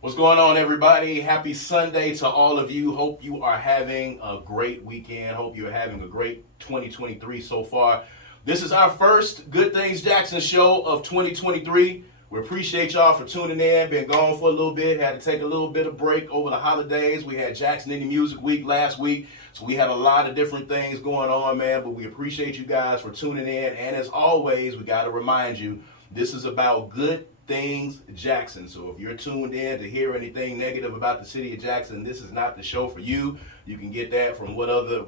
What's going on, everybody? Happy Sunday to all of you. Hope you are having a great weekend. Hope you're having a great 2023 so far. This is our first Good Things Jackson show of 2023. We appreciate y'all for tuning in. Been gone for a little bit. Had to take a little bit of break over the holidays. We had Jackson Indie Music Week last week. So we had a lot of different things going on, man. But we appreciate you guys for tuning in. And as always, we got to remind you, this is about Good Things Jackson. So if you're tuned in to hear anything negative about the city of Jackson, this is not the show for you. You can get that from what other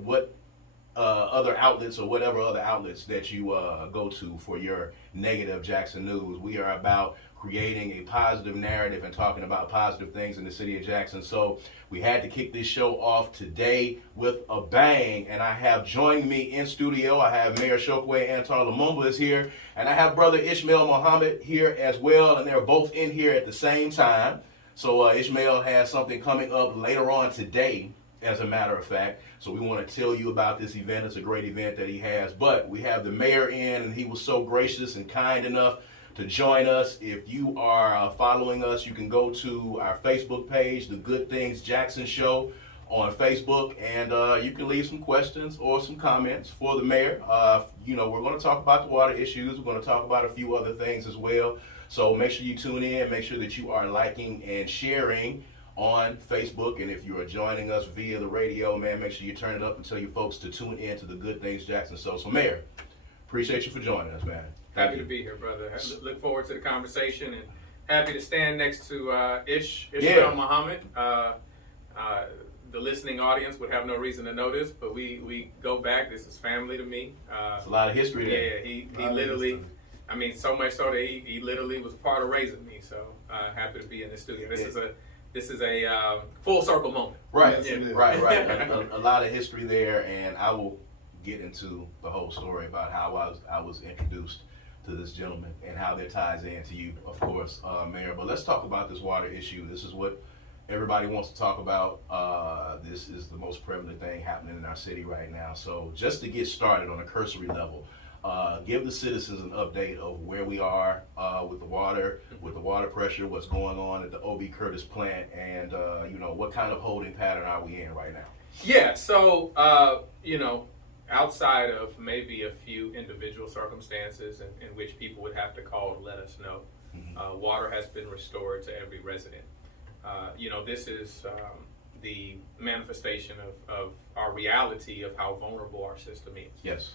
outlets or whatever other outlets that you go to for your negative Jackson news. We are about creating a positive narrative and talking about positive things in the city of Jackson. So we had to kick this show off today with a bang, and I have joining me in studio, I have Mayor Chokwe Antar Lumumba is here, and I have brother Ishmael Muhammed here as well, and they're both in here at the same time. So Ishmael has something coming up later on today, as a matter of fact. So we want to tell you about this event. It's a great event that he has. But we have the mayor in, and he was so gracious and kind enough to join us. If you are following us, you can go to our Facebook page, The Good Things Jackson Show on Facebook, and you can leave some questions or some comments for the mayor. We're going to talk about the water issues. We're going to talk about a few other things as well. So make sure you tune in. Make sure that you are liking and sharing on Facebook, and if you are joining us via the radio, man, make sure you turn it up and tell you folks to tune in to the Good Things Jackson. So Mayor, appreciate you for joining us, man. Happy to be here, brother. Look forward to the conversation, and happy to stand next to Ishmael Muhammed. The listening audience would have no reason to know this, but we go back. This is family to me. It's a lot of history there. Yeah, he literally, I mean, so much so that he literally was part of raising me. So happy to be in the studio. This is a full circle moment. Right, yeah. right. A lot of history there, and I will get into the whole story about how I was introduced to this gentleman and how that ties into you, of course, Mayor. But let's talk about this water issue. This is what everybody wants to talk about. This is the most prevalent thing happening in our city right now. So just to get started on a cursory level, give the citizens an update of where we are with the water pressure, what's going on at the O.B. Curtis plant, and what kind of holding pattern are we in right now? Yeah, so outside of maybe a few individual circumstances in which people would have to call to let us know, water has been restored to every resident. This is the manifestation of our reality of how vulnerable our system is. Yes.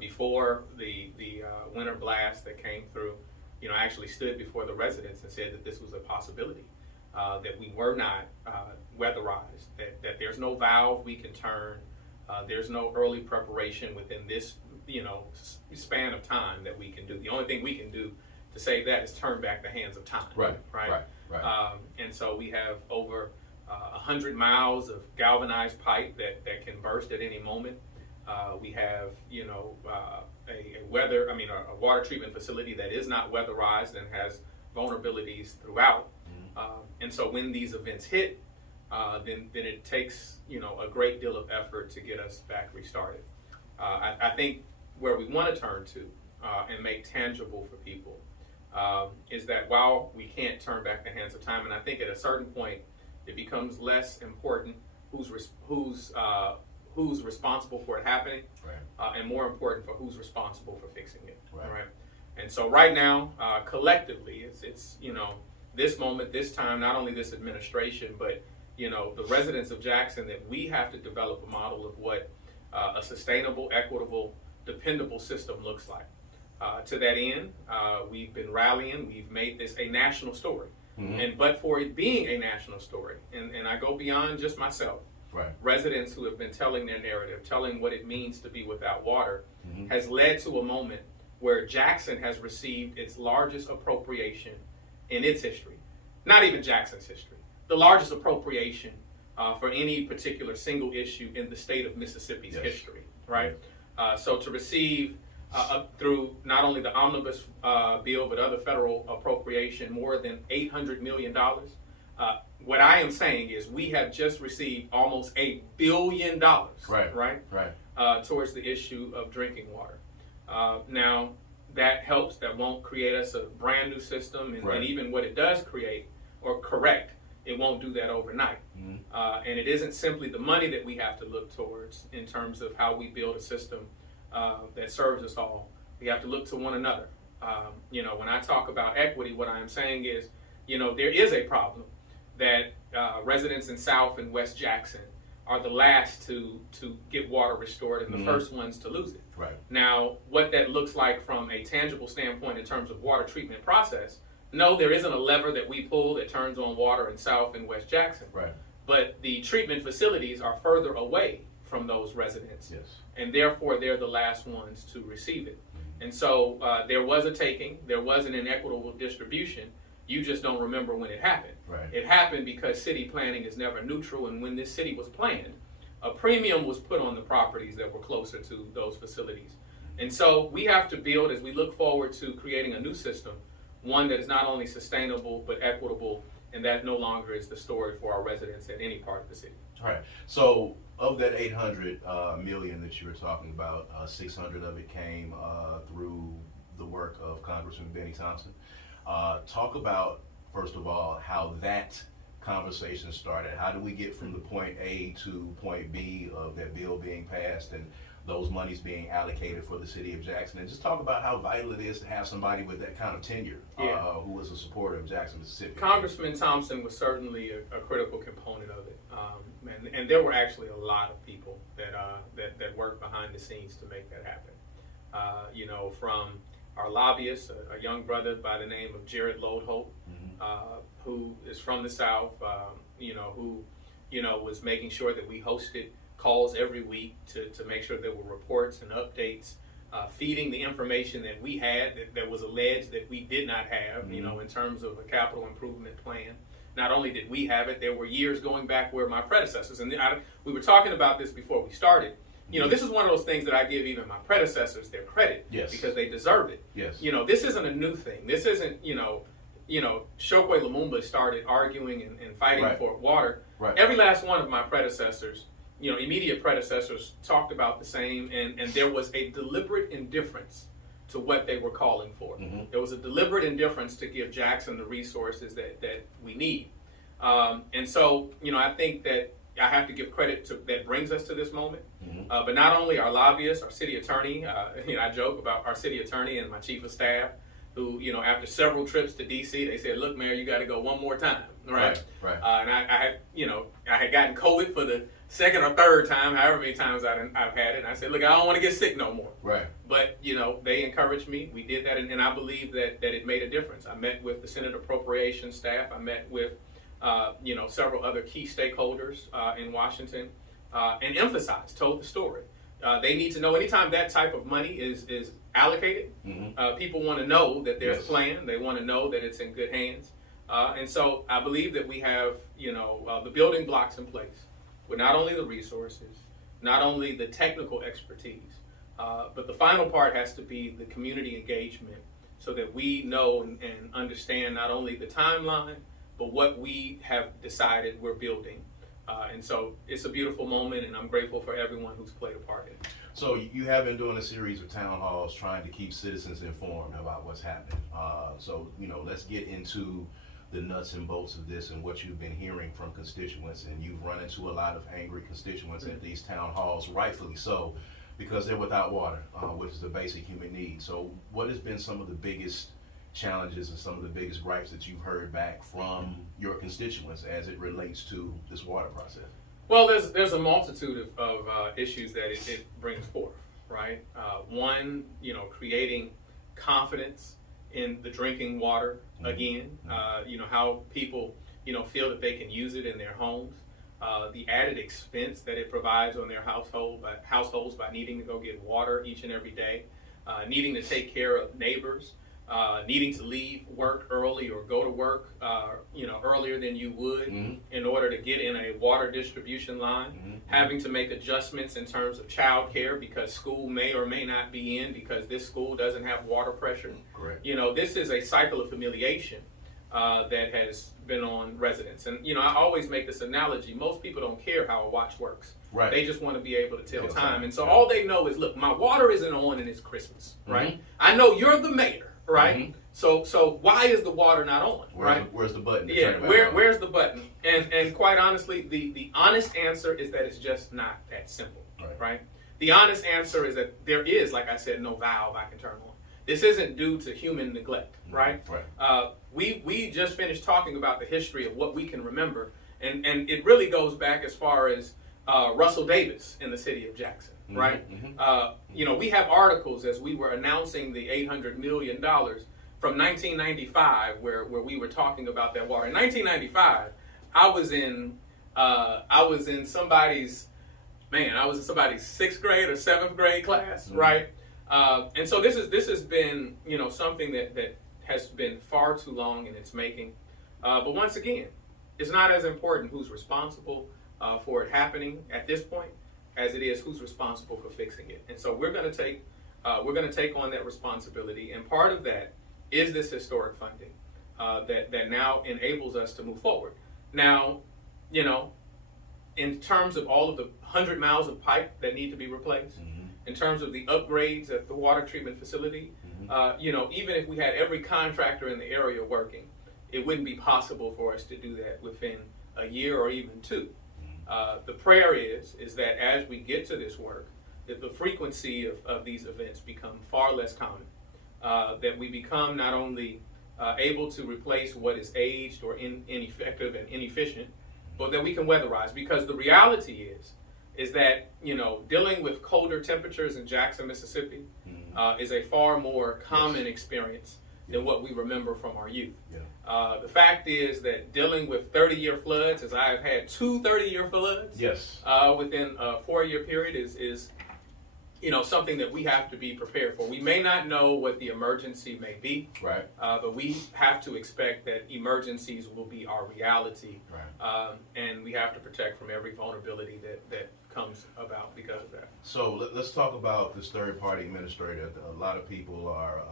Before the winter blast that came through, I actually stood before the residents and said that this was a possibility, that we were not weatherized, that there's no valve we can turn, there's no early preparation within this span of time that we can do. The only thing we can do to save that is turn back the hands of time. Right. And so we have over 100 miles of galvanized pipe that can burst at any moment. We have, a water treatment facility that is not weatherized and has vulnerabilities throughout. And so when these events hit, then it takes, a great deal of effort to get us back restarted. I think where we want to turn to and make tangible for people is that while we can't turn back the hands of time, and I think at a certain point it becomes less important who's responsible for it happening, and more important for who's responsible for fixing it. Right. And so right now, collectively, it's this moment, this time, not only this administration, but the residents of Jackson, that we have to develop a model of what a sustainable, equitable, dependable system looks like. To that end, we've been rallying. We've made this a national story. But for it being a national story, and I go beyond just myself, residents who have been telling their narrative, telling what it means to be without water, has led to a moment where Jackson has received its largest appropriation in its history. Not even Jackson's history. The largest appropriation for any particular single issue in the state of Mississippi's history, right? So to receive through not only the omnibus bill, but other federal appropriation, more than $800 million. What I am saying is we have just received almost $1 billion, towards the issue of drinking water. Now, that helps. That won't create us a brand new system, and even what it does create or correct it won't do that overnight. And it isn't simply the money that we have to look towards in terms of how we build a system that serves us all. We have to look to one another. When I talk about equity, what I'm saying is, there is a problem that residents in South and West Jackson are the last to get water restored and the first ones to lose it. Right. Now, what that looks like from a tangible standpoint in terms of water treatment process, no, there isn't a lever that we pull that turns on water in South and West Jackson. Right. But the treatment facilities are further away from those residents. Yes. And therefore, they're the last ones to receive it. And so there was a taking, there was an inequitable distribution. You just don't remember when it happened. Right. It happened because city planning is never neutral, and when this city was planned, a premium was put on the properties that were closer to those facilities. And so we have to build, as we look forward to creating a new system, one that is not only sustainable but equitable, and that no longer is the story for our residents in any part of the city. All right. So of that 800 million that you were talking about, 600 of it came through the work of Congressman Benny Thompson. Talk about, first of all, how that conversation started. How do we get from the point A to point B of that bill being passed and those monies being allocated for the city of Jackson? And just talk about how vital it is to have somebody with that kind of tenure who was a supporter of Jackson, Mississippi. Congressman Thompson was certainly a critical component of it. And there were actually a lot of people that worked behind the scenes to make that happen. From our lobbyist, a young brother by the name of Jared Lodholt, who is from the South, who was making sure that we hosted calls every week to make sure there were reports and updates, feeding the information that we had that was alleged that we did not have, in terms of a capital improvement plan. Not only did we have it, there were years going back where my predecessors, and we were talking about this before we started, this is one of those things that I give even my predecessors their credit, because they deserve it. Yes. This isn't a new thing. This isn't, Chokwe Lumumba started arguing and fighting for water. Right. Every last one of my predecessors, immediate predecessors talked about the same, and there was a deliberate indifference to what they were calling for. There was a deliberate indifference to give Jackson the resources that we need. And so, I think that I have to give credit to that brings us to this moment. But not only our lobbyists, our city attorney, I joke about our city attorney and my chief of staff, who, after several trips to D.C., they said, "Look, Mayor, you got to go one more time." Right. And I had gotten COVID for the second or third time, however many times I've had it. And I said, "Look, I don't want to get sick no more." Right. But they encouraged me. We did that, and I believe that it made a difference. I met with the Senate Appropriations staff. I met with several other key stakeholders in Washington, and told the story. They need to know anytime that type of money is allocated, people want to know that there's a plan. They want to know that it's in good hands. And so I believe that we have, the building blocks in place with not only the resources, not only the technical expertise, but the final part has to be the community engagement so that we know and understand not only the timeline, but what we have decided we're building. And so it's a beautiful moment, and I'm grateful for everyone who's played a part in it. So you have been doing a series of town halls trying to keep citizens informed about what's happening. So let's get into the nuts and bolts of this and what you've been hearing from constituents. And you've run into a lot of angry constituents at these town halls, rightfully so, because they're without water, which is a basic human need. So what has been some of the biggest challenges and some of the biggest gripes that you've heard back from your constituents as it relates to this water process? Well, there's a multitude of issues that it brings forth, right? One, creating confidence in the drinking water again. How people, feel that they can use it in their homes. The added expense that it provides on their households by needing to go get water each and every day, needing to take care of neighbors, needing to leave work early or go to work, earlier than you would in order to get in a water distribution line, having to make adjustments in terms of child care because school may or may not be in because this school doesn't have water pressure. Correct. This is a cycle of humiliation that has been on residents. And, I always make this analogy. Most people don't care how a watch works. Right. They just want to be able to tell time. And so all they know is, look, my water isn't on and it's Christmas, right? I know you're the mayor, right? Mm-hmm. So why is the water not on, right? Where's the button? Yeah, where's the button? And quite honestly, the honest answer is that it's just not that simple, right? The honest answer is that there is, like I said, no valve I can turn on. This isn't due to human neglect, right? We just finished talking about the history of what we can remember, and it really goes back as far as Russell Davis in the city of Jackson, right? We have articles as we were announcing the $800 million from 1995 where we were talking about that water. In 1995, I was in somebody's 6th grade or 7th grade class, right? And so this has been something that has been far too long in its making. But once again, it's not as important who's responsible for it happening at this point as it is who's responsible for fixing it. And so we're going to take on that responsibility, and part of that is this historic funding that now enables us to move forward. Now, in terms of all of the 100 miles of pipe that need to be replaced, in terms of the upgrades at the water treatment facility, even if we had every contractor in the area working, it wouldn't be possible for us to do that within a year or even two. The prayer is that as we get to this work, that the frequency of these events become far less common, that we become not only able to replace what is aged or ineffective and inefficient, but that we can weatherize. Because the reality is that dealing with colder temperatures in Jackson, Mississippi, is a far more common experience than what we remember from our youth. The fact is that dealing with 30-year floods, as I have had 2 30-year floods within a 4-year period, is something that we have to be prepared for. We may not know what the emergency may be, but we have to expect that emergencies will be our reality, and we have to protect from every vulnerability that comes about because of that. So let's talk about this third-party administrator. A lot of people are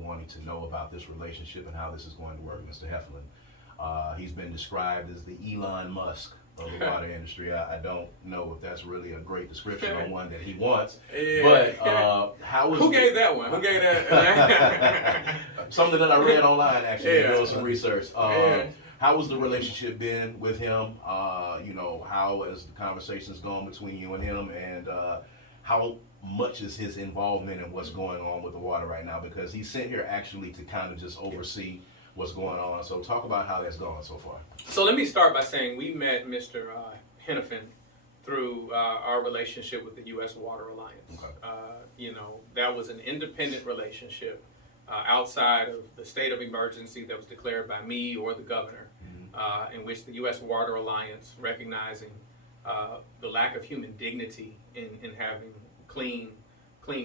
wanting to know about this relationship and how this is going to work. Mr. Henifin, he's been described as the Elon Musk of the water industry. I don't know if that's really a great description or one that he wants. But how is Who gave that one? Who gave that? Something that I read online, actually, doing some research. How has the relationship been with him? How has the conversations gone between you and him? And how much is his involvement in what's going on with the water right now? Because he's sent here actually to kind of just oversee what's going on. So talk about how that's gone so far. So let me start by saying we met Mr. Henifin through our relationship with the U.S. Water Alliance. That was an independent relationship outside of the state of emergency that was declared by me or the governor, in which the U.S. Water Alliance, recognizing the lack of human dignity in having clean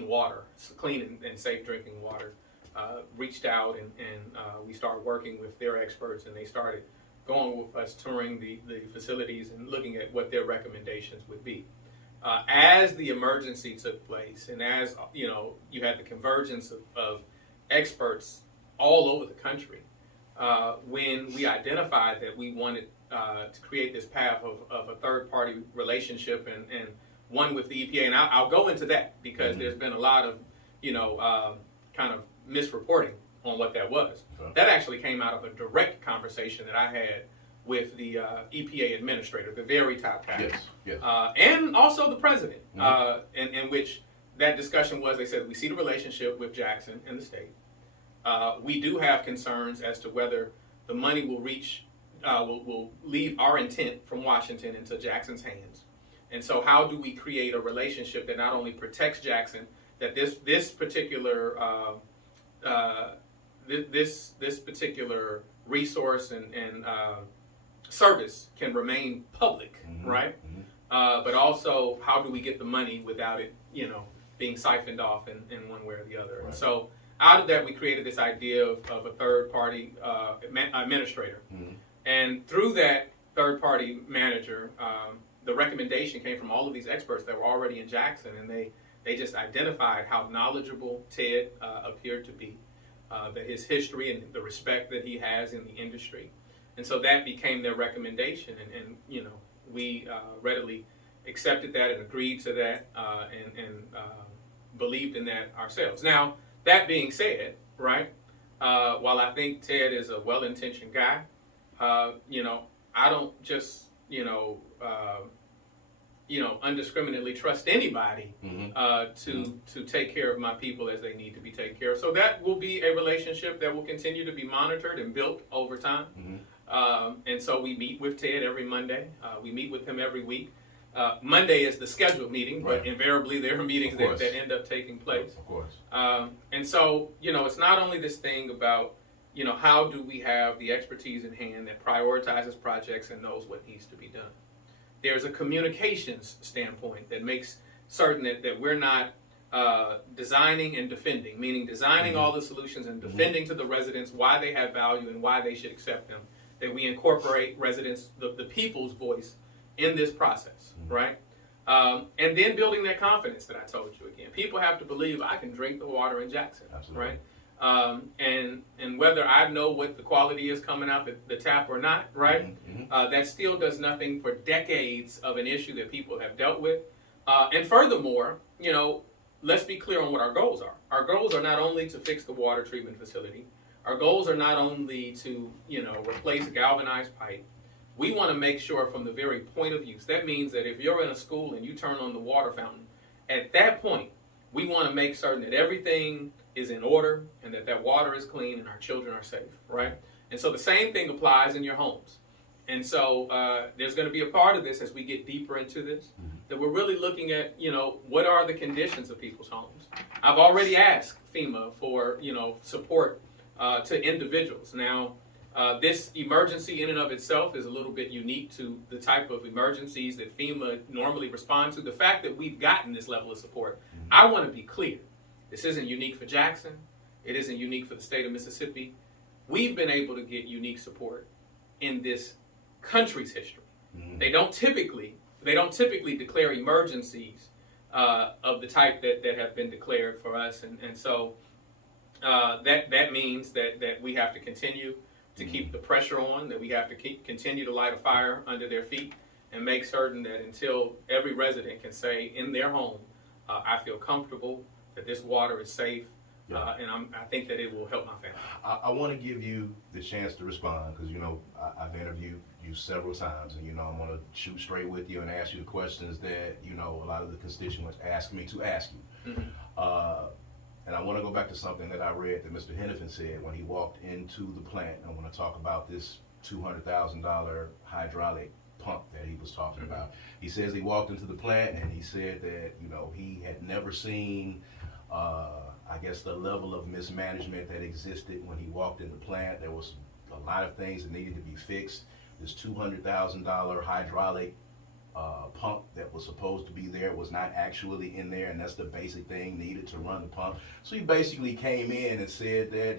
water, clean and safe drinking water, reached out and we started working with their experts, and they started going with us, touring the facilities and looking at what their recommendations would be. As the emergency took place, and as you had the convergence of experts all over the country, when we identified that we wanted to create this path of a third-party relationship and one with the EPA, and I'll go into that because there's been a lot of kind of misreporting on what that was. That actually came out of a direct conversation that I had with the EPA administrator, the very top guy, and also the president, in which that discussion was, they said, we see the relationship with Jackson and the state. We do have concerns as to whether the money will reach, will leave our intent from Washington into Jackson's hands. And so how do we create a relationship that not only protects Jackson, that this particular this particular resource and service can remain public, right? But also, how do we get the money without it, being siphoned off in one way or the other? And so out of that, we created this idea of a third-party administrator. And through that third-party manager, the recommendation came from all of these experts that were already in Jackson, and they just identified how knowledgeable Ted appeared to be, that his history and the respect that he has in the industry. And so that became their recommendation, and we readily accepted that and agreed to that and believed in that ourselves. Now, That being said, right, while I think Ted is a well-intentioned guy, I don't just, undiscriminately trust anybody to take care of my people as they need to be taken care of. So that will be a relationship that will continue to be monitored and built over time. And so we meet with Ted every Monday. We meet with him every week. Monday is the scheduled meeting, but invariably there are meetings that end up taking place. Of course. And so, it's not only this thing about, how do we have the expertise in hand that prioritizes projects and knows what needs to be done. There's a communications standpoint that makes certain that we're not designing and defending, meaning designing all the solutions and defending to the residents why they have value and why they should accept them, that we incorporate residents, the people's voice in this process, right? And then building that confidence that I told you again. People have to believe I can drink the water in Jackson, right? And whether I know what the quality is coming out the tap or not, right? That still does nothing for decades of an issue that people have dealt with. And furthermore, let's be clear on what our goals are. Our goals are not only to fix the water treatment facility. Our goals are not only to, replace galvanized pipe. We want to make sure from the very point of use. That means that if you're in a school and you turn on the water fountain, at that point, we want to make certain that everything is in order and that water is clean and our children are safe, right? And so the same thing applies in your homes. And so there's going to be a part of this as we get deeper into this, that we're really looking at, what are the conditions of people's homes? I've already asked FEMA for, support to individuals. Now, this emergency in and of itself is a little bit unique to the type of emergencies that FEMA normally responds to. The fact that we've gotten this level of support, I want to be clear. This isn't unique for Jackson. It isn't unique for the state of Mississippi. We've been able to get unique support in this country's history. They don't typically declare emergencies of the type that have been declared for us, and so that means that we have to continue to keep the pressure on, that we have to continue to light a fire under their feet and make certain that until every resident can say in their home, I feel comfortable, that this water is safe, and I think that it will help my family. I want to give you the chance to respond because, I've interviewed you several times and, I'm going to shoot straight with you and ask you the questions that, a lot of the constituents ask me to ask you. And I want to go back to something that I read that Mr. Henifin said when he walked into the plant. I want to talk about this $200,000 hydraulic pump that he was talking about. He says he walked into the plant and he said that, he had never seen, I guess, the level of mismanagement that existed when he walked in the plant. There was a lot of things that needed to be fixed. This $200,000 hydraulic pump that was supposed to be there was not actually in there, and that's the basic thing needed to run the pump. So he basically came in and said that,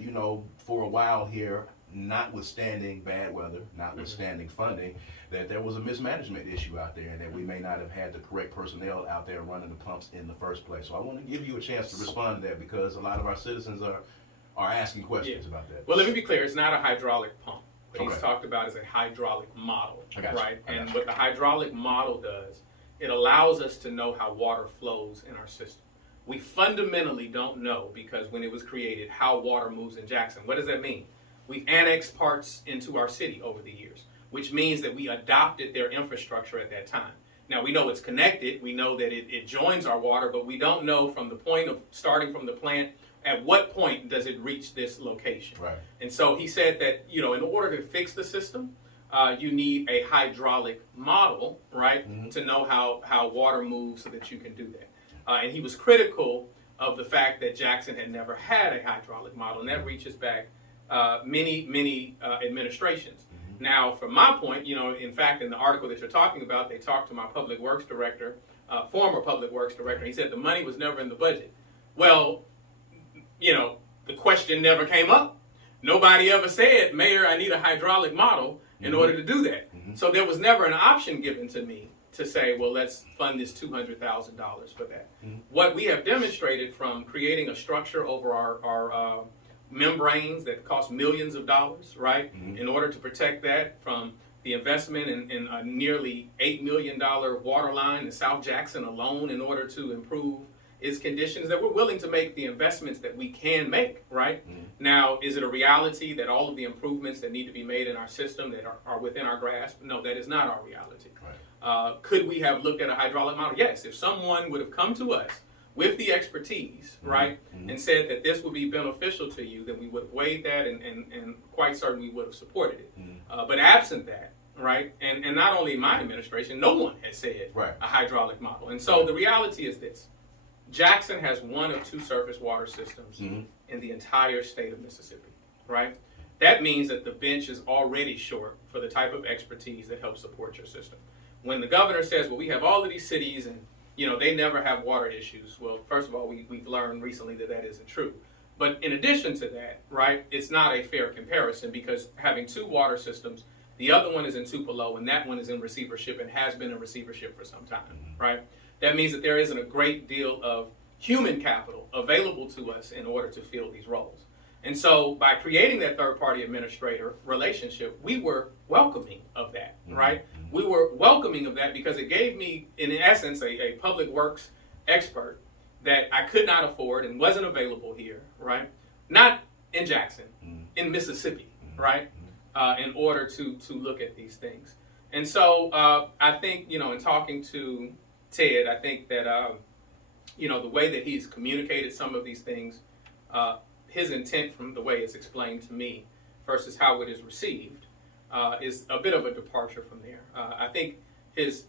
for a while here, notwithstanding bad weather, notwithstanding funding, that there was a mismanagement issue out there and that we may not have had the correct personnel out there running the pumps in the first place. So I want to give you a chance to respond to that because a lot of our citizens are asking questions about that. Well, let me be clear. It's not a hydraulic pump. What he's talked about is a hydraulic model, right? And what the hydraulic model does, it allows us to know how water flows in our system. We fundamentally don't know, because when it was created, how water moves in Jackson. What does that mean? We've annexed parts into our city over the years, which means that we adopted their infrastructure at that time. Now, we know it's connected. We know that it joins our water, but we don't know from the point of starting from the plant, at what point does it reach this location? Right. And so he said that, in order to fix the system, you need a hydraulic model, right, to know how water moves so that you can do that. And he was critical of the fact that Jackson had never had a hydraulic model, and that reaches back many administrations. Now, from my point, in fact, in the article that you're talking about, they talked to my public works director, former public works director. He said the money was never in the budget. Well, the question never came up. Nobody ever said, Mayor, I need a hydraulic model in order to do that. So there was never an option given to me to say, well, let's fund this $200,000 for that. What we have demonstrated from creating a structure over our membranes that cost millions of dollars, right, in order to protect that, from the investment in a nearly $8 million water line in South Jackson alone in order to improve is conditions that we're willing to make the investments that we can make, right? Now, is it a reality that all of the improvements that need to be made in our system that are within our grasp? No, that is not our reality. Right. Could we have looked at a hydraulic model? Yes, if someone would have come to us with the expertise, right, and said that this would be beneficial to you, then we would have weighed that and quite certain we would have supported it. But absent that, right, and not only my administration, no one has said a hydraulic model. And so the reality is this. Jackson has one of two surface water systems in the entire state of Mississippi, right? That means that the bench is already short for the type of expertise that helps support your system. When the governor says, well, we have all of these cities and, you know, they never have water issues. Well, first of all, we've learned recently that that isn't true. But in addition to that, right, it's not a fair comparison because having two water systems, the other one is in Tupelo and that one is in receivership and has been in receivership for some time, right? That means that there isn't a great deal of human capital available to us in order to fill these roles. And so by creating that third-party administrator relationship, we were welcoming of that, right? We were welcoming of that because it gave me, in essence, a public works expert that I could not afford and wasn't available here, right? Not in Jackson, in Mississippi, right? In order to look at these things. And so I think, you know, in talking to Ted, I think that, you know, the way that he's communicated some of these things, his intent from the way it's explained to me versus how it is received is a bit of a departure from there. I think it's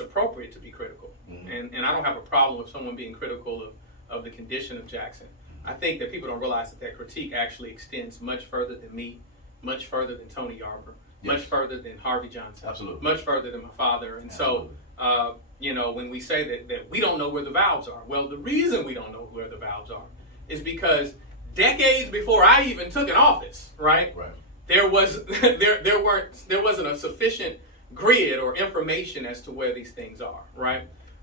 appropriate to be critical, and I don't have a problem with someone being critical of the condition of Jackson. I think that people don't realize that critique actually extends much further than me, much further than Tony Yarber, much further than Harvey Johnson, much further than my father, and so. You know, when we say that we don't know where the valves are, well, the reason we don't know where the valves are is because decades before I even took an office, right? There wasn't a sufficient grid or information as to where these things are, right?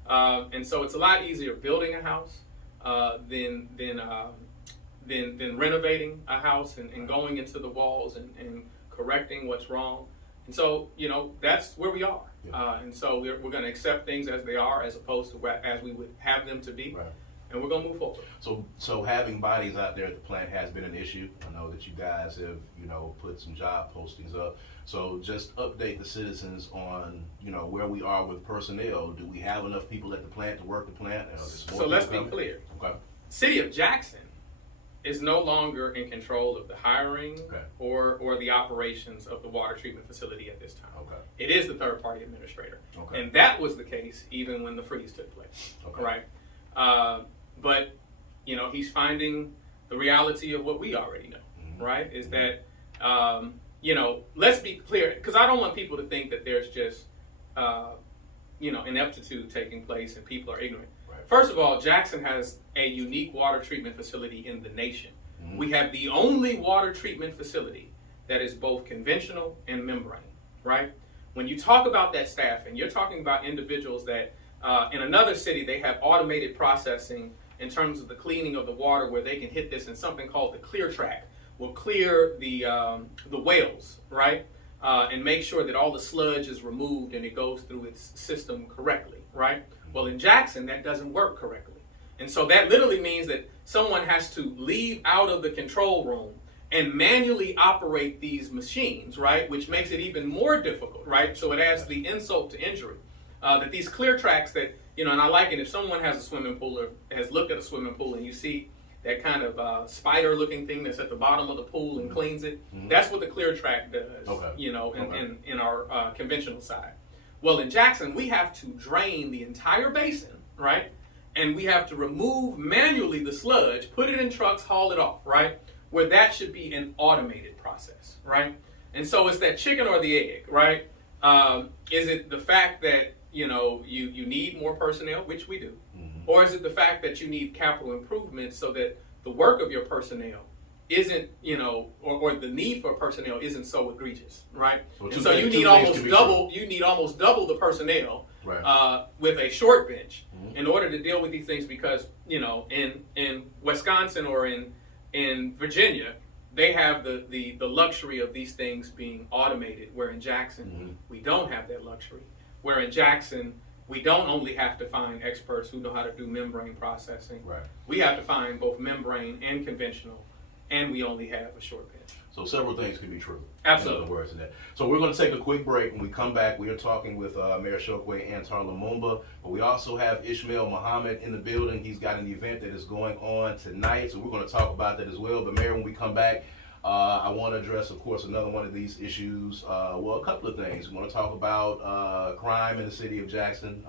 And so it's a lot easier building a house than renovating a house and going into the walls and correcting what's wrong. And so, you know, that's where we are. And so we're going to accept things as they are as opposed to as we would have them to be. And we're going to move forward. So having bodies out there at the plant has been an issue. I know that you guys have, you know, put some job postings up. So just update the citizens on, you know, where we are with personnel. Do we have enough people at the plant to work the plant? So let's be clear. City of Jackson is no longer in control of the hiring or the operations of the water treatment facility at this time. It is the third-party administrator. And that was the case even when the freeze took place, right? But, you know, he's finding the reality of what we already know, right? Is that, you know, let's be clear, because I don't want people to think that there's just, you know, ineptitude taking place and people are ignorant. First of all, Jackson has a unique water treatment facility in the nation. We have the only water treatment facility that is both conventional and membrane, right? When you talk about that staffing, you're talking about individuals that in another city, they have automated processing in terms of the cleaning of the water where they can hit this in something called the clear track. Will clear the wells, right? And make sure that all the sludge is removed and it goes through its system correctly, right? Well, in Jackson, that doesn't work correctly. And so that literally means that someone has to leave out of the control room and manually operate these machines, right? Which makes it even more difficult, right? So it adds the insult to injury. That these clear tracks that, you know, and I like it if someone has a swimming pool or has looked at a swimming pool and you see that kind of spider-looking thing that's at the bottom of the pool and cleans it, that's what the clear track does, you know, in our conventional side. Well, in Jackson, we have to drain the entire basin, right? And we have to remove manually the sludge, put it in trucks, haul it off, right? Where that should be an automated process, right? And so it's that chicken or the egg, right? Is it the fact that, you know, you need more personnel, which we do, or is it the fact that you need capital improvements so that the work of your personnel isn't, you know, or the need for personnel isn't so egregious, right? And so you need almost double the personnel with a short bench in order to deal with these things because, you know, in Wisconsin or in Virginia, they have the luxury of these things being automated, where in Jackson, we don't have that luxury. Where in Jackson, we don't only have to find experts who know how to do membrane processing. Right. We have to find both membrane and conventional, and we only have a short bench. So several things can be true. Absolutely. In other words, in that. So we're going to take a quick break. When we come back, we are talking with Mayor Chokwe Antar Lumumba, but we also have Ishmael Muhammed in the building. He's got an event that is going on tonight, so we're going to talk about that as well. But Mayor, when we come back, I want to address, of course, another one of these issues. Well, a couple of things. We want to talk about crime in the city of Jackson,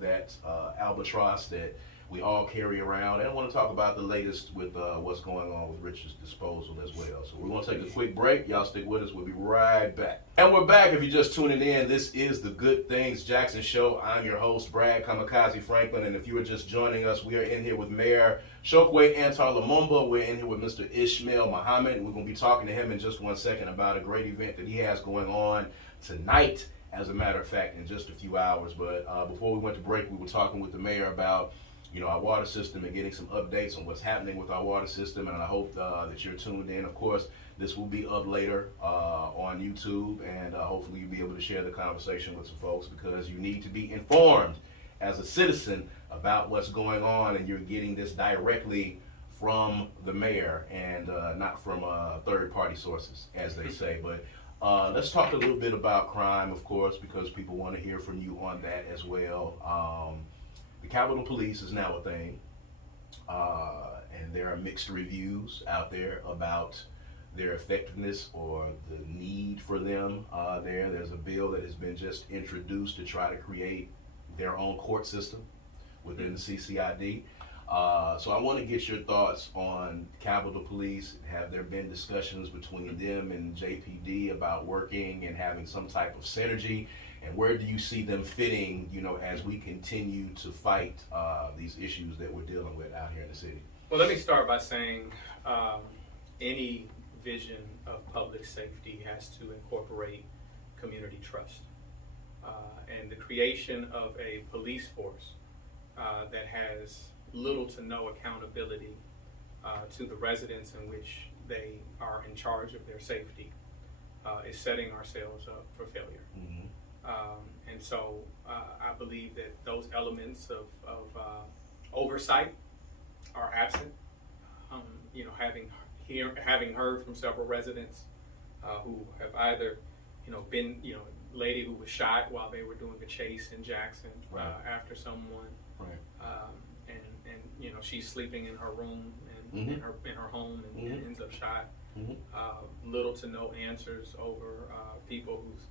that albatross that we all carry around, and I want to talk about the latest with what's going on with Richard's disposal as well. So we're going to take a quick break. Y'all stick with us. We'll be right back. And we're back. If you're just tuning in, this is the Good Things Jackson Show. I'm your host, Brad Kamikaze Franklin, and if you are just joining us, we are in here with Mayor Chokwe Antar Lumumba. We're in here with Mr. Ishmael Muhammed, and we're going to be talking to him in just 1 second about a great event that he has going on tonight, as a matter of fact, in just a few hours. But before we went to break, we were talking with the mayor about our water system and getting some updates on what's happening with our water system, and I hope that you're tuned in. Of course, this will be up later on YouTube, and hopefully you'll be able to share the conversation with some folks, because you need to be informed as a citizen about what's going on, and you're getting this directly from the mayor and not from third-party sources, as they say. But let's talk a little bit about crime, of course, because people want to hear from you on that as well. The Capitol Police is now a thing, and there are mixed reviews out there about their effectiveness or the need for them there. There's a bill that has been just introduced to try to create their own court system within the CCID. So I want to get your thoughts on Capitol Police. Have there been discussions between them and JPD about working and having some type of synergy? And where do you see them fitting, as we continue to fight these issues that we're dealing with out here in the city? Well, let me start by saying any vision of public safety has to incorporate community trust. And the creation of a police force that has little to no accountability to the residents in which they are in charge of their safety is setting ourselves up for failure. Mm-hmm. And so I believe that those elements of oversight are absent. Having heard from several residents who have either, been, lady who was shot while they were doing a chase in Jackson after someone, and she's sleeping in her room and in her home and ends up shot. Little to no answers over people whose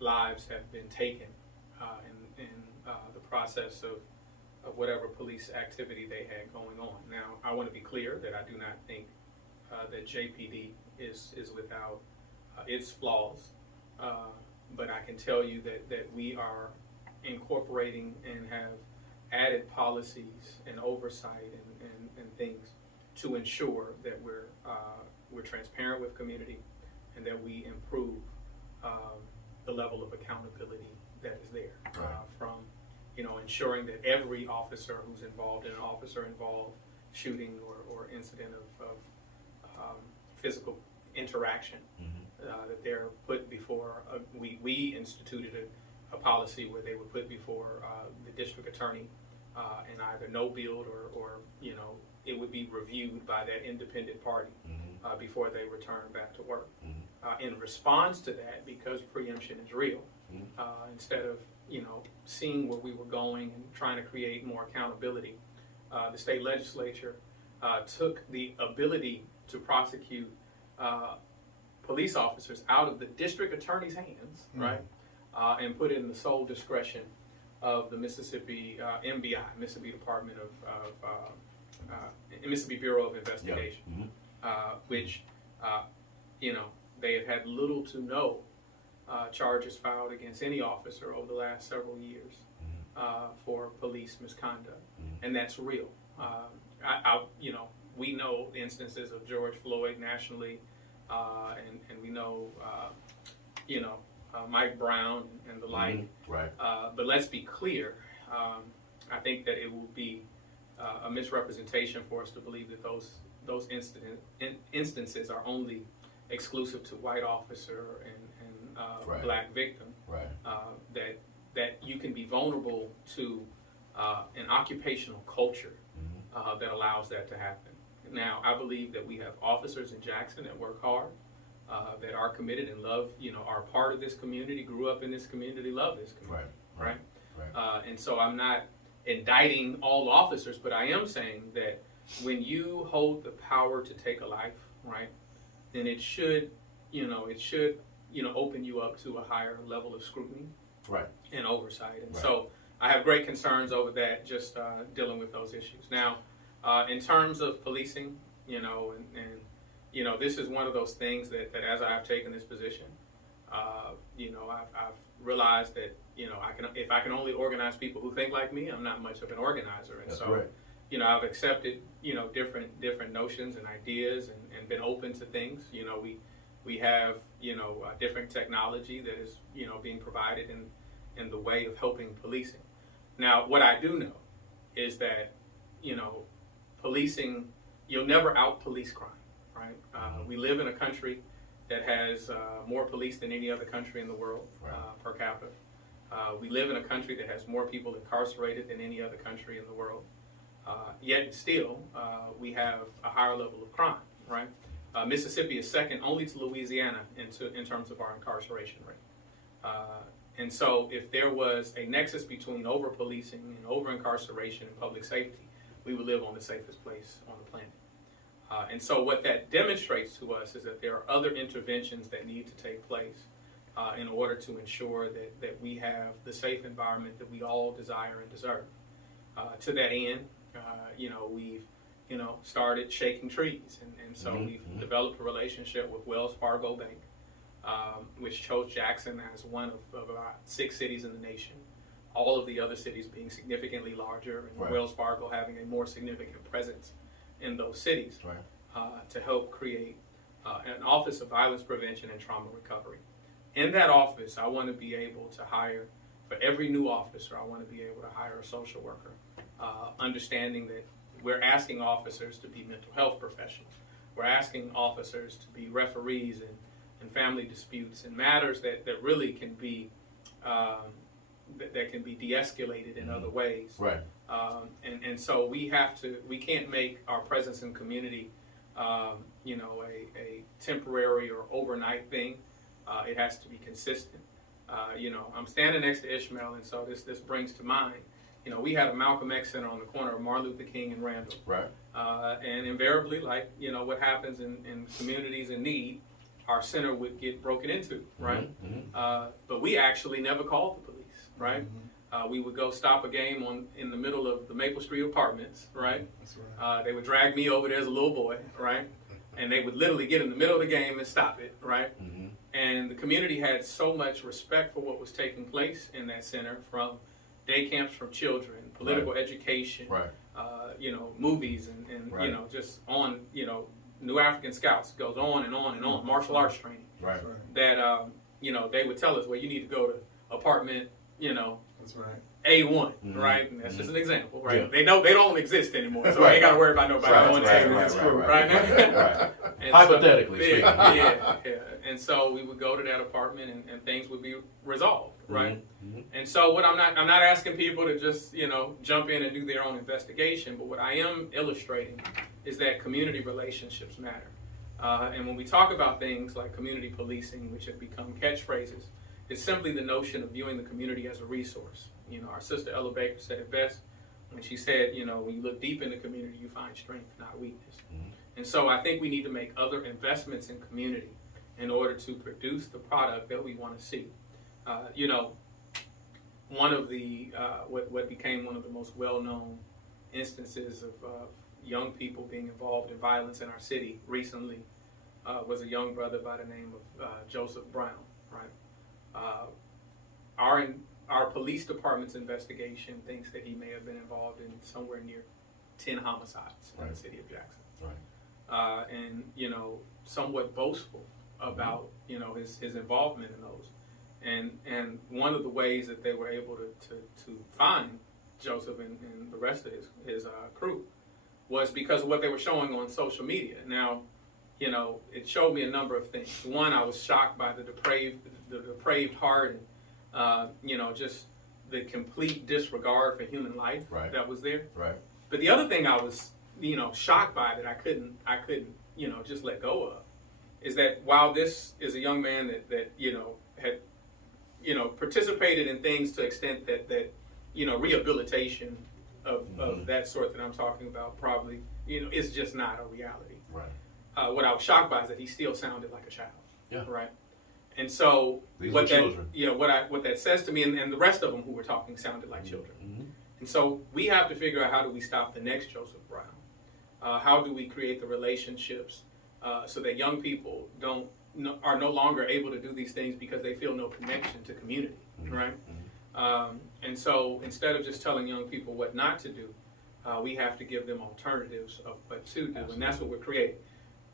lives have been taken in the process of whatever police activity they had going on. Now, I want to be clear that I do not think that JPD is without its flaws, but I can tell you that we are incorporating and have added policies and oversight and things to ensure that we're transparent with community and that we improve the level of accountability that is there, from ensuring that every officer who's involved in an officer-involved shooting or incident of physical interaction, that they're put before. We instituted a policy where they were put before the district attorney and either no billed or it would be reviewed by that independent party before they return back to work. In response to that, because preemption is real, instead of seeing where we were going and trying to create more accountability, the state legislature took the ability to prosecute police officers out of the district attorney's hands, and put it in the sole discretion of the Mississippi MBI, Mississippi Department of Mississippi Bureau of Investigation, which they have had little to no charges filed against any officer over the last several years for police misconduct, and that's real. We know the instances of George Floyd nationally, and we know, Mike Brown and the like. But let's be clear. I think that it will be a misrepresentation for us to believe that those instances are only exclusive to white officer and black victim. That that you can be vulnerable to an occupational culture that allows that to happen. Now, I believe that we have officers in Jackson that work hard, that are committed and love, are part of this community, grew up in this community, love this community, right? And so I'm not indicting all officers, but I am saying that when you hold the power to take a life, right, then it should open you up to a higher level of scrutiny, and oversight. And so I have great concerns over that, just dealing with those issues. Now, in terms of policing, this is one of those things that as I have taken this position, I've realized that if I can only organize people who think like me, I'm not much of an organizer. And I've accepted different notions and ideas and been open to things. We have different technology that is being provided in the way of helping policing. Now, what I do know is that policing, you'll never out-police crime, right? We live in a country that has more police than any other country in the world, per capita. We live in a country that has more people incarcerated than any other country in the world. Yet still, we have a higher level of crime, right? Mississippi is second only to Louisiana in terms of our incarceration rate. And so if there was a nexus between over-policing and over-incarceration and public safety, we would live on the safest place on the planet. And so what that demonstrates to us is that there are other interventions that need to take place in order to ensure that we have the safe environment that we all desire and deserve. To that end, we've started shaking trees, and so we've developed a relationship with Wells Fargo Bank, which chose Jackson as one of about 6 cities in the nation, all of the other cities being significantly larger, and Wells Fargo having a more significant presence in those cities, to help create an Office of Violence Prevention and Trauma Recovery. In that office, I want to be able to hire, for every new officer, I want to be able to hire a social worker, understanding that we're asking officers to be mental health professionals. We're asking officers to be referees in family disputes and matters that really can be that can be de-escalated in other ways. And so we can't make our presence in community a temporary or overnight thing. It has to be consistent. I'm standing next to Ishmael, and so this brings to mind, we had a Malcolm X Center on the corner of Martin Luther King and Randall. And invariably, like, what happens in communities in need, our center would get broken into, right? But we actually never called the police, right? We would go stop a game in the middle of the Maple Street apartments, right? That's right. They would drag me over there as a little boy, right? And they would literally get in the middle of the game and stop it, right? And the community had so much respect for what was taking place in that center, from day camps for children, political education, movies, and just on, New African Scouts, goes on and on and on, martial arts training. That, they would tell us, well, you need to go to apartment, That's right. A1, right? And that's just an example, right? They know they don't exist anymore, so they ain't got to worry about nobody going to A1's crew, right? Hypothetically speaking. Yeah. And so we would go to that apartment, and things would be resolved, right? And so what I'm not asking people to just, jump in and do their own investigation, but what I am illustrating is that community relationships matter. And when we talk about things like community policing, which have become catchphrases, it's simply the notion of viewing the community as a resource. Our sister Ella Baker said it best when she said, when you look deep in the community, you find strength, not weakness. And so I think we need to make other investments in community in order to produce the product that we want to see. One of the, what became one of the most well-known instances of young people being involved in violence in our city recently was a young brother by the name of Joseph Brown, right? Our police department's investigation thinks that he may have been involved in somewhere near 10 homicides in the city of Jackson. And, somewhat boastful about, his involvement in those. And one of the ways that they were able to find Joseph and the rest of his crew was because of what they were showing on social media. Now, it showed me a number of things. One, I was shocked by the depraved heart and, just the complete disregard for human life that was there. Right. But the other thing I was, shocked by that I couldn't, just let go of, is that while this is a young man that had, participated in things to the extent that rehabilitation of that sort that I'm talking about probably, is just not a reality. Right. What I was shocked by is that he still sounded like a child. Yeah. Right. And so what that says to me, and the rest of them who were talking sounded like children. Mm-hmm. And so we have to figure out, how do we stop the next Joseph Brown? How do we create the relationships so that young people are no longer able to do these things because they feel no connection to community, mm-hmm. right? Mm-hmm. And so instead of just telling young people what not to do, we have to give them alternatives of what to do, Absolutely. And that's what we're creating.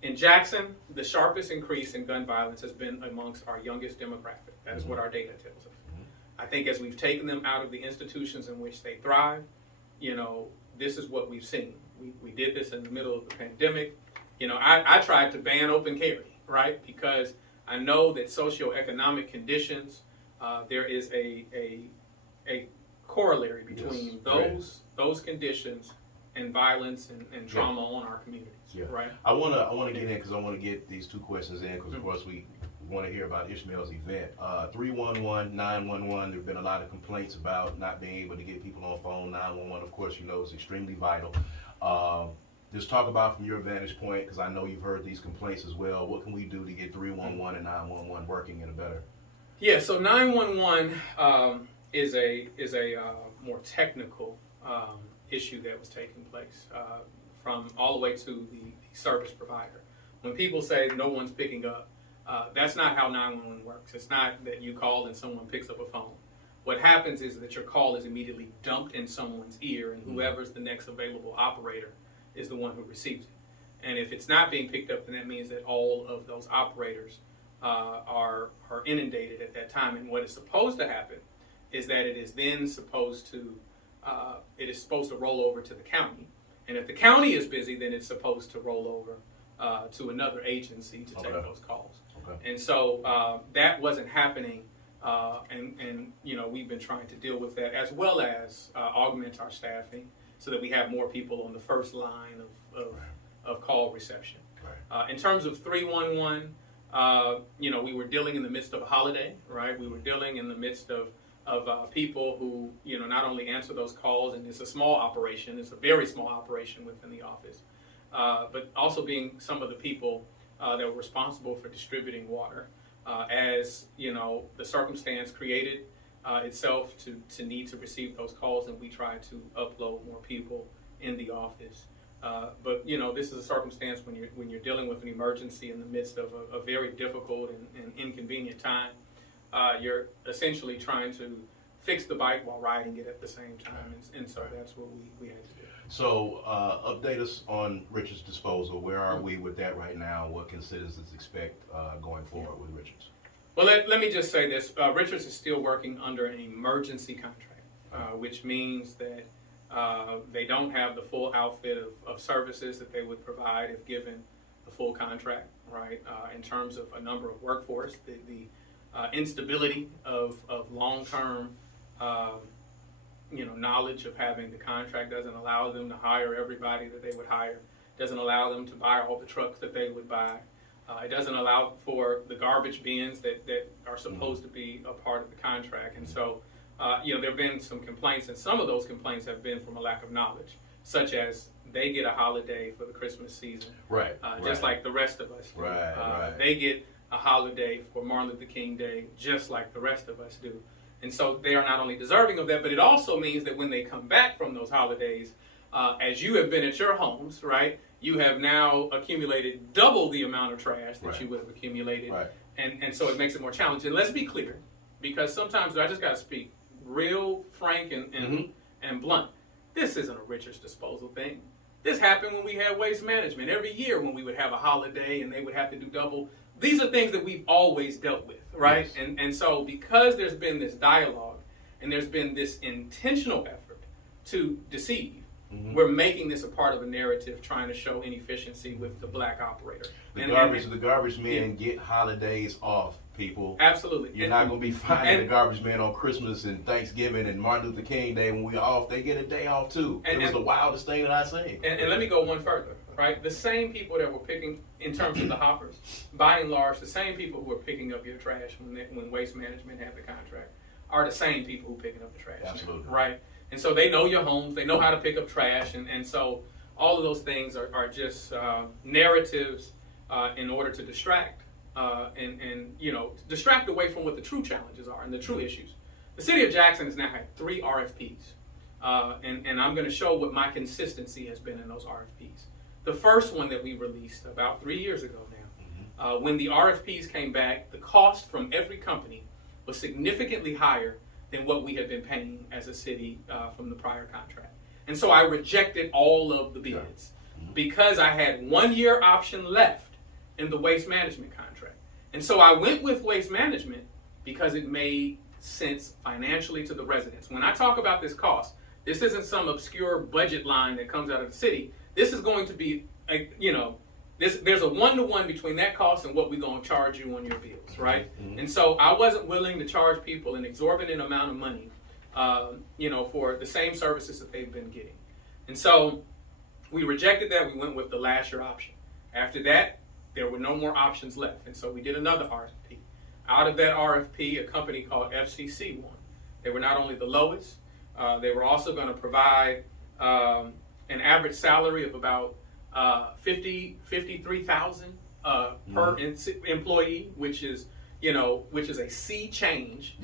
In Jackson, the sharpest increase in gun violence has been amongst our youngest demographic. That is mm-hmm. what our data tells us. Mm-hmm. I think as we've taken them out of the institutions in which they thrive, this is what we've seen. We did this in the middle of the pandemic. I tried to ban open carry, right? Because I know that socioeconomic conditions, there is a corollary between those conditions and violence and trauma on our communities. Yeah. Right. I want to get in because I want to get these two questions in because mm-hmm. of course we want to hear about Ishmael's event. 311, 911. There've been a lot of complaints about not being able to get people on phone. 911, of course, is extremely vital. Just talk about from your vantage point, because I know you've heard these complaints as well. What can we do to get 311 and 911 working in a better? Yeah. So 911 is a more technical issue that was taking place from all the way to the service provider. When people say no one's picking up, that's not how 911 works. It's not that you call and someone picks up a phone. What happens is that your call is immediately dumped in someone's ear, and whoever's the next available operator is the one who receives it. And if it's not being picked up, then that means that all of those operators are inundated at that time. And what is supposed to happen is that it is then supposed to roll over to the county. And if the county is busy, then it's supposed to roll over to another agency to take those calls. Okay. And so that wasn't happening, and we've been trying to deal with that, as well as augment our staffing so that we have more people on the first line of call reception. Right. In terms of 311, we were dealing in the midst of a holiday, right? We were dealing in the midst of people who, not only answer those calls, and it's a small operation, it's a very small operation within the office, but also being some of the people that were responsible for distributing water, as, the circumstance created itself to need to receive those calls, and we try to upload more people in the office. But this is a circumstance when you're dealing with an emergency in the midst of a very difficult and inconvenient time. You're essentially trying to fix the bike while riding it at the same time, and so that's what we had to do. So update us on Richard's disposal. Where are we with that right now? What can citizens expect going forward with Richard's? Well, let me just say this. Richard's is still working under an emergency contract, which means that they don't have the full outfit of services that they would provide if given the full contract, right? In terms of a number of workforce, the instability of long-term knowledge of having the contract doesn't allow them to hire everybody that they would hire, doesn't allow them to buy all the trucks that they would buy. It doesn't allow for the garbage bins that are supposed to be a part of the contract. And so, there have been some complaints, and some of those complaints have been from a lack of knowledge, such as they get a holiday for the Christmas season, right? Just like the rest of us do. Right. They get a holiday for Martin Luther King Day, just like the rest of us do. And so they are not only deserving of that, but it also means that when they come back from those holidays, as you have been at your homes, right, you have now accumulated double the amount of trash that you would have accumulated. Right. And so it makes it more challenging. Let's be clear, because sometimes I just got to speak real frank and blunt. This isn't a Richard's disposal thing. This happened when we had waste management. Every year when we would have a holiday and they would have to do double. These are things that we've always dealt with, right? Yes. And so because there's been this dialogue and there's been this intentional effort to deceive, we're making this a part of a narrative trying to show inefficiency with the black operator. The garbage men get holidays off, people. Absolutely. You're not going to be finding the garbage man on Christmas and Thanksgiving and Martin Luther King Day when we're off. They get a day off too. It was the wildest thing that I've seen. And let me go one further, right? The same people that were picking, in terms of the hoppers, by and large, the same people who were picking up your trash when Waste Management had the contract are the same people who are picking up the trash. Absolutely. Now, right? And so they know your homes, they know how to pick up trash, and so all of those things are just narratives in order to distract and distract away from what the true challenges are and the true issues. The city of Jackson has now had 3 RFPs, and I'm going to show what my consistency has been in those RFPs. The first one that we released about 3 years ago now, when the RFPs came back, the cost from every company was significantly higher than what we had been paying as a city from the prior contract. And so I rejected all of the bids because I had 1 year option left in the Waste Management contract. And so I went with Waste Management because it made sense financially to the residents. When I talk about this cost, this isn't some obscure budget line that comes out of the city. This is going to be, there's a one-to-one between that cost and what we're going to charge you on your bills, right? And so I wasn't willing to charge people an exorbitant amount of money, for the same services that they've been getting. And so we rejected that. We went with the last year option. After that, there were no more options left. And so we did another RFP. Out of that RFP, a company called FCC won. They were not only the lowest, they were also going to provide an average salary of about $53,000 per employee, which is a sea change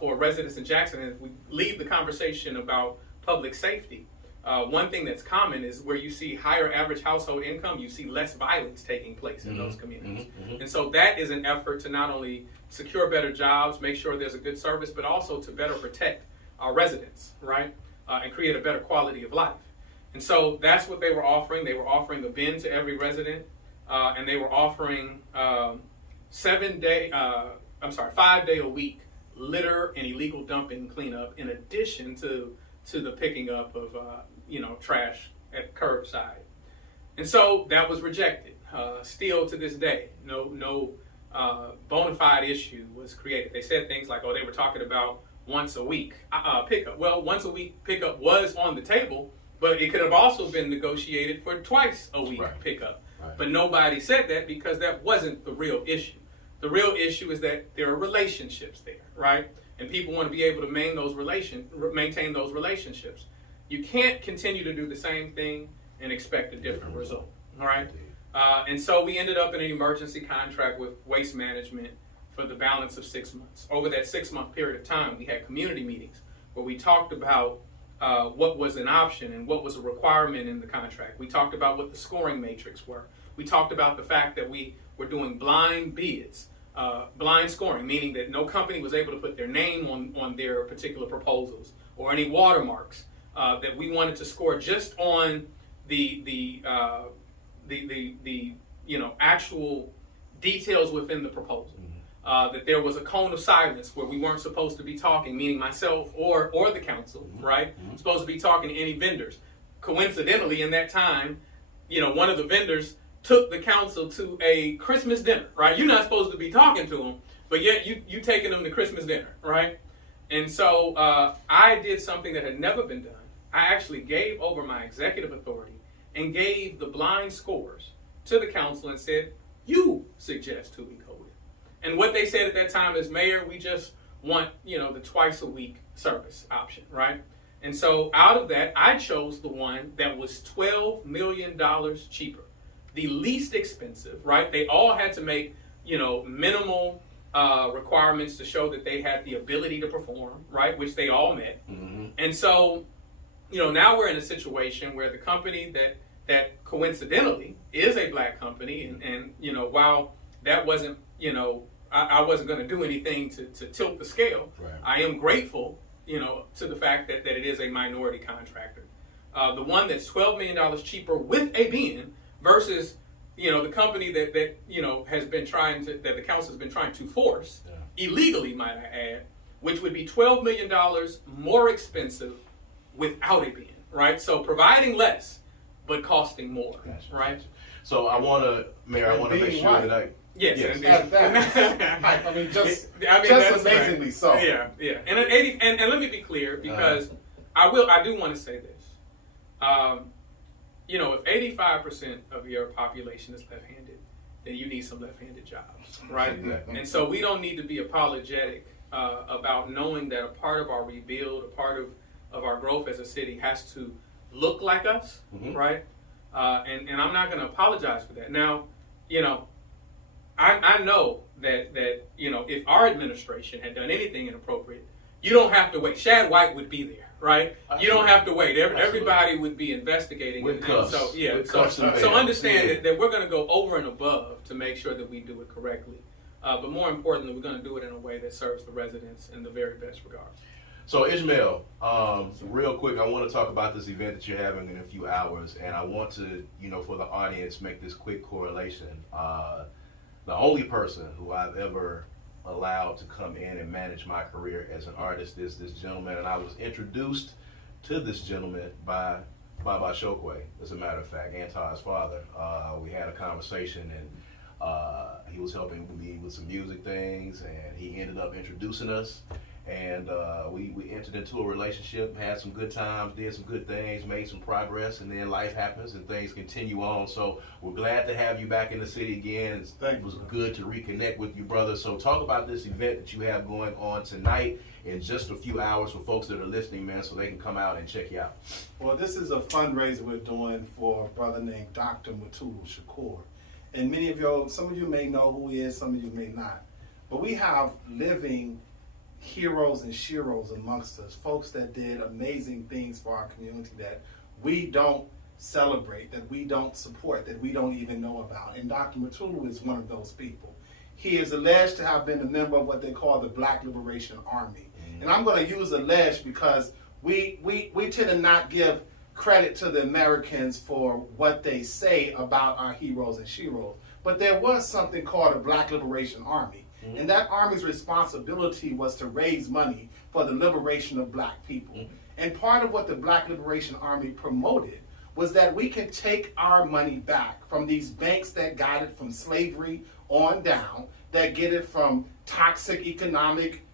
for residents in Jackson. And if we leave the conversation about public safety, one thing that's common is where you see higher average household income, you see less violence taking place in those communities. And so that is an effort to not only secure better jobs, make sure there's a good service, but also to better protect our residents, right? And create a better quality of life. And so that's what they were offering. They were offering a bin to every resident, and they were offering 5-day a week litter and illegal dumping cleanup, in addition to the picking up of trash at curbside. And so that was rejected. Still to this day, no bona fide issue was created. They said things like, they were talking about once a week pickup. Well, once a week pickup was on the table, but it could have also been negotiated for twice a week pickup. Right. But nobody said that because that wasn't the real issue. The real issue is that there are relationships there, right? And people want to be able to maintain those relationships. You can't continue to do the same thing and expect a different result, all right? And so we ended up in an emergency contract with Waste Management for the balance of 6 months. Over that 6-month period of time, we had community meetings where we talked about what was an option and what was a requirement in the contract. We talked about what the scoring matrix were. We talked about the fact that we were doing blind bids, blind scoring, meaning that no company was able to put their name on their particular proposals or any watermarks, that we wanted to score just on the actual details within the proposal. That there was a cone of silence where we weren't supposed to be talking, meaning myself or the council, right? Supposed to be talking to any vendors. Coincidentally, in that time, one of the vendors took the council to a Christmas dinner, right? You're not supposed to be talking to them, but yet you taking them to Christmas dinner, right? And so I did something that had never been done. I actually gave over my executive authority and gave the blind scores to the council and said, you suggest who we go with. And what they said at that time is, Mayor, we just want, the twice a week service option, right? And so out of that, I chose the one that was $12 million cheaper, the least expensive, right? They all had to make, minimal requirements to show that they had the ability to perform, right? Which they all met. And so, now we're in a situation where the company that coincidentally is a black company, and while that wasn't, I wasn't going to do anything to tilt the scale. Right. I am grateful, to the fact that it is a minority contractor. The one that's $12 million cheaper with a bin versus, the company that has been that the council has been trying to force, illegally, might I add, which would be $12 million more expensive without a bin, right? So providing less, but costing more, right? So Mayor, I want to make sure that I... Yes. Matter of fact, mean, just that's amazingly right. so. Yeah. And at 80, and let me be clear, because I do want to say this. If 85% of your population is left-handed, then you need some left-handed jobs, right? Exactly. And so we don't need to be apologetic about knowing that a part of our rebuild, a part of our growth as a city has to look like us, right? And I'm not going to apologize for that. Now, I know that if our administration had done anything inappropriate, you don't have to wait. Shad White would be there, right? You don't have to wait. Everybody would be investigating. With cuffs. So understand that we're going to go over and above to make sure that we do it correctly. But more importantly, we're going to do it in a way that serves the residents in the very best regard. So Ishmael, real quick, I want to talk about this event that you're having in a few hours, and I want to, for the audience, make this quick correlation. The only person who I've ever allowed to come in and manage my career as an artist is this gentleman, and I was introduced to this gentleman by Chokwe, as a matter of fact, Antar's father. We had a conversation, and he was helping me with some music things, and he ended up introducing us. And we entered into a relationship, had some good times, did some good things, made some progress, and then life happens and things continue on. So we're glad to have you back in the city again. It was good to reconnect with you, brother. So talk about this event that you have going on tonight in just a few hours for folks that are listening, man, so they can come out and check you out. Well, this is a fundraiser we're doing for a brother named Dr. Mutulu Shakur. And some of you may know who he is, some of you may not. But we have living heroes and sheroes amongst us, folks that did amazing things for our community that we don't celebrate, that we don't support, that we don't even know about. And Dr. Mutulu is one of those people. He is alleged to have been a member of what they call the Black Liberation Army. And I'm going to use alleged because we tend to not give credit to the Americans for what they say about our heroes and sheroes. But there was something called a Black Liberation Army. And that army's responsibility was to raise money for the liberation of black people. And part of what the Black Liberation Army promoted was that we can take our money back from these banks that got it from slavery on down, that get it from toxic economic,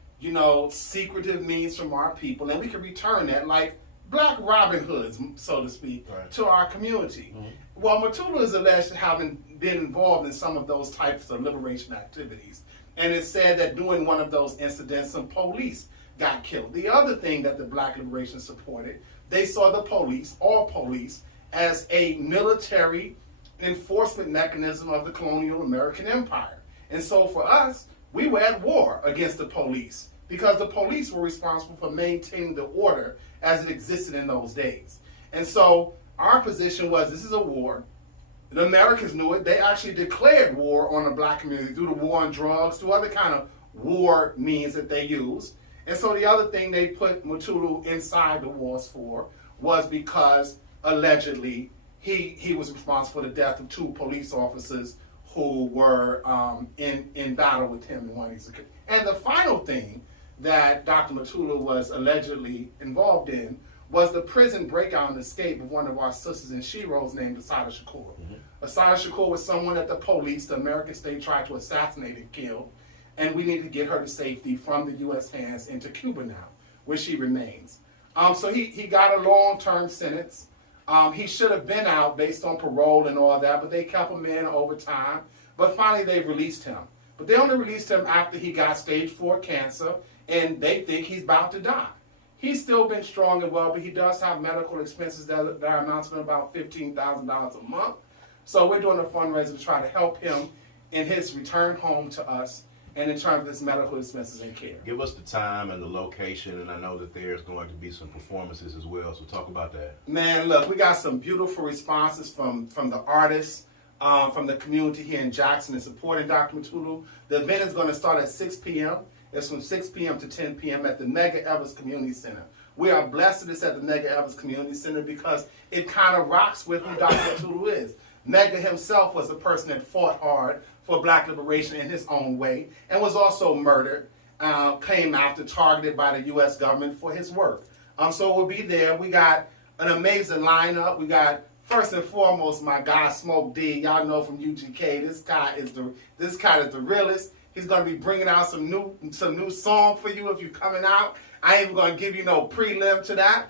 secretive means from our people, and we can return that like black Robin Hoods, so to speak, to our community. Well, Mutulu is alleged to having been involved in some of those types of liberation activities. And it's said that during one of those incidents, some police got killed. The other thing that the Black Liberation supported, they saw the police, all police, as a military enforcement mechanism of the colonial American empire. And so for us, we were at war against the police because the police were responsible for maintaining the order as it existed in those days. And so our position was, this is a war. The Americans knew it. They actually declared war on the black community through the war on drugs, through other kind of war means that they used. And so the other thing they put Mutulu inside the wars for was because allegedly he was responsible for the death of 2 police officers who were in battle with him in one of these occasions. And the final thing that Dr. Mutulu was allegedly involved in was the prison breakout and escape of one of our sisters in sheroes named Assata Shakur. Assata Shakur was someone that the American state, tried to assassinate and kill, and we need to get her to safety from the U.S. hands into Cuba now, where she remains. So he got a long-term sentence. He should have been out based on parole and all that, but they kept him in over time. But finally, they released him. But they only released him after he got stage 4 cancer, and they think he's about to die. He's still been strong and well, but he does have medical expenses that are amounts to about $15,000 a month. So we're doing a fundraiser to try to help him in his return home to us and in terms of his medical expenses and care. Give us the time and the location, and I know that there's going to be some performances as well, so talk about that. Man, look, we got some beautiful responses from the artists, from the community here in Jackson and supporting Dr. Mutulu. The event is going to start at 6 p.m. It's from 6 p.m. to 10 p.m. at the Medgar Evers Community Center. We are blessed that it's at the Medgar Evers Community Center because it kind of rocks with who Dr. Mutulu is. Medgar himself was a person that fought hard for black liberation in his own way and was also murdered, came after, targeted by the U.S. government for his work. So we'll be there. We got an amazing lineup. We got, first and foremost, my guy Smoke D. Y'all know from UGK. This guy is the realest. He's going to be bringing out some new song for you if you're coming out. I ain't even going to give you no prelim to that.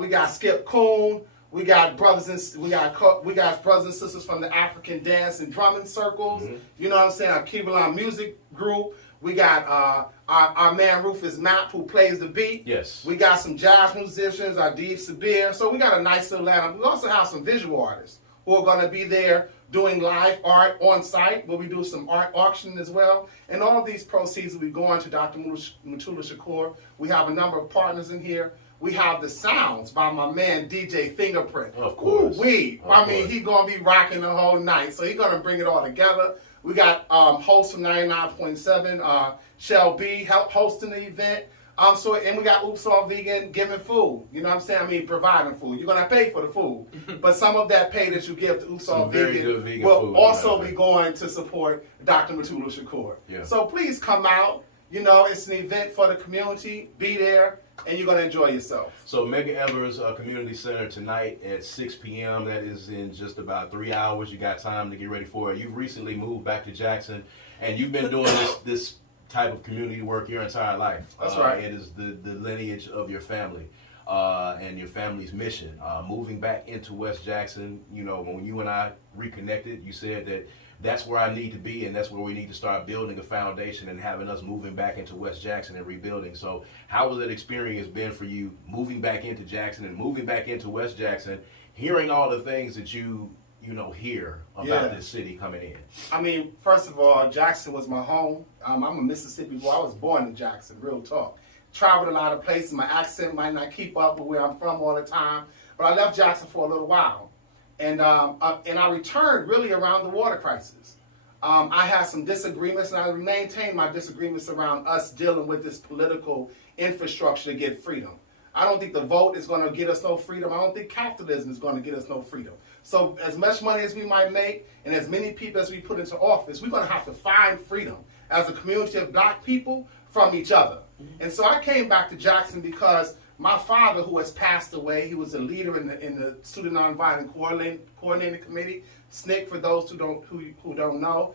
We got Skip Coon. We got brothers and sisters from the African dance and drumming circles. Mm-hmm. You know what I'm saying? Our Kibalon music group. We got our man Rufus Mapp who plays the beat. Yes. We got some jazz musicians, our Deep Sabir. So we got a nice little lineup. We also have some visual artists who are going to be there doing live art on site, where we do some art auction as well. And all of these proceeds will be going to Dr. Mutulu Shakur. We have a number of partners in here. We have the sounds by my man DJ Fingerprint. Of course. I mean, he's going to be rocking the whole night. So he's going to bring it all together. We got hosts from 99.7, Shell B hosting the event. And we got Oops All Vegan giving food. You know what I'm saying? I mean, providing food. You're going to pay for the food. But some of that pay that you give to Oops All Vegan will food, also be going to support Dr. Mutulu Shakur. Yeah. So please come out. You know, it's an event for the community. Be there, and you're going to enjoy yourself. So Mega Evers Community Center tonight at 6 p.m. That is in just about 3 hours. You got time to get ready for it. You've recently moved back to Jackson, and you've been doing this type of community work your entire life. That's right. It is the lineage of your family and your family's mission. Moving back into West Jackson, you know, when you and I reconnected, you said that that's where I need to be, and that's where we need to start building a foundation and having us moving back into West Jackson and rebuilding. So how has that experience been for you, moving back into Jackson and moving back into West Jackson, hearing all the things that you hear about this city coming in? I mean, first of all, Jackson was my home. I'm a Mississippi boy. I was born in Jackson, real talk. Traveled a lot of places. My accent might not keep up with where I'm from all the time, but I left Jackson for a little while. And I returned really around the water crisis. I had some disagreements, and I maintained my disagreements around us dealing with this political infrastructure to get freedom. I don't think the vote is going to get us no freedom. I don't think capitalism is going to get us no freedom. So as much money as we might make and as many people as we put into office, we're going to have to find freedom as a community of black people from each other. Mm-hmm. And so I came back to Jackson because my father, who has passed away, he was a leader in the Student Nonviolent Coordinating Committee, SNCC, for those who don't know.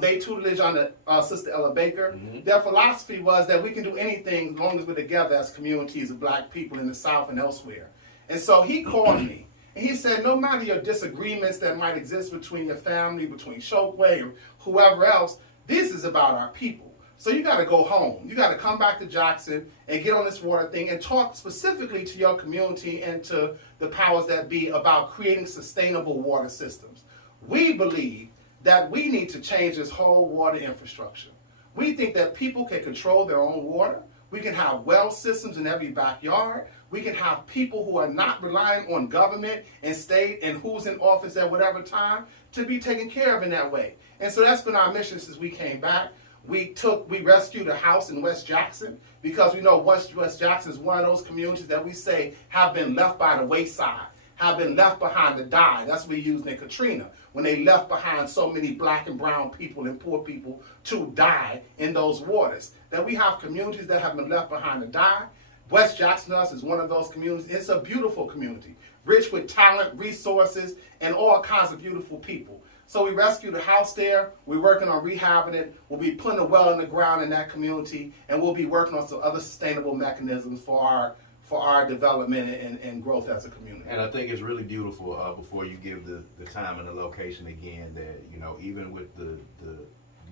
They tutelage under Sister Ella Baker. Mm-hmm. Their philosophy was that we can do anything as long as we're together as communities of black people in the South and elsewhere. And so he called me, and he said, no matter your disagreements that might exist between your family, between Chokwe or whoever else, this is about our people. So you got to go home. You got to come back to Jackson and get on this water thing and talk specifically to your community and to the powers that be about creating sustainable water systems. We believe that we need to change this whole water infrastructure. We think that people can control their own water. We can have well systems in every backyard. We can have people who are not relying on government and state and who's in office at whatever time to be taken care of in that way. And so that's been our mission since we came back. We rescued a house in West Jackson because we know West Jackson is one of those communities that we say have been left by the wayside, have been left behind to die. That's what we used in Katrina, when they left behind so many black and brown people and poor people to die in those waters. That we have communities that have been left behind to die. West Jackson is one of those communities. It's a beautiful community, rich with talent, resources, and all kinds of beautiful people. So we rescued a house there. We're working on rehabbing it. We'll be putting a well in the ground in that community, and we'll be working on some other sustainable mechanisms for our development and growth as a community. And I think it's really beautiful, before you give the time and the location again, that, you know, even with the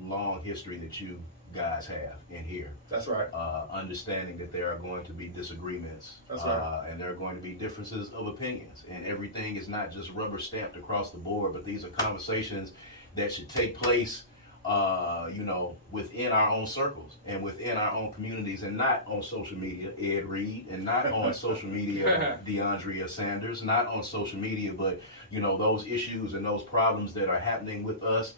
long history that you guys have in here. That's right. Understanding that there are going to be disagreements. That's right. And there are going to be differences of opinions. And everything is not just rubber stamped across the board, but these are conversations that should take place, you know, within our own circles and within our own communities, and not on social media, Ed Reed, and not on social media, DeAndrea Sanders, not on social media, but, you know, those issues and those problems that are happening with us.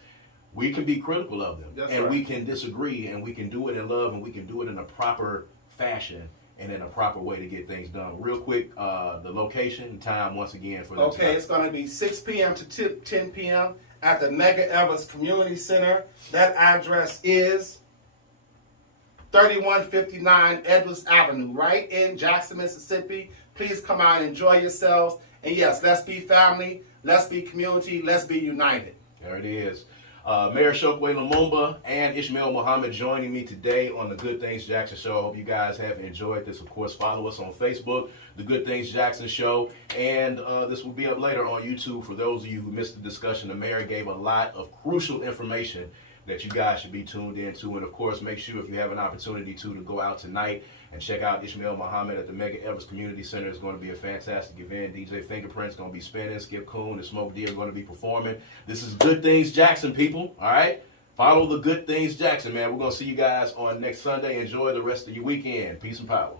We can be critical of them. That's and right. We can disagree, and we can do it in love, and we can do it in a proper fashion and in a proper way to get things done. Real quick, the location and time once again for this. Okay, it's going to be 6 p.m. to 10 p.m. at the Mega Evers Community Center. That address is 3159 Edwards Avenue, right in Jackson, Mississippi. Please come out and enjoy yourselves. And yes, let's be family, let's be community, let's be united. There it is. Mayor Chokwe Lumumba and Ishmael Muhammed joining me today on the Good Things Jackson Show. I hope you guys have enjoyed this. Of course, follow us on Facebook, the Good Things Jackson Show, and this will be up later on YouTube. For those of you who missed the discussion, the mayor gave a lot of crucial information that you guys should be tuned into. And of course, make sure if you have an opportunity to go out tonight and check out Ishmael Muhammad at the Mega Evers Community Center. It's going to be a fantastic event. DJ Fingerprint's going to be spinning. Skip Coon and Smoke D are going to be performing. This is Good Things Jackson, people. All right? Follow the Good Things Jackson, man. We're going to see you guys on next Sunday. Enjoy the rest of your weekend. Peace and power.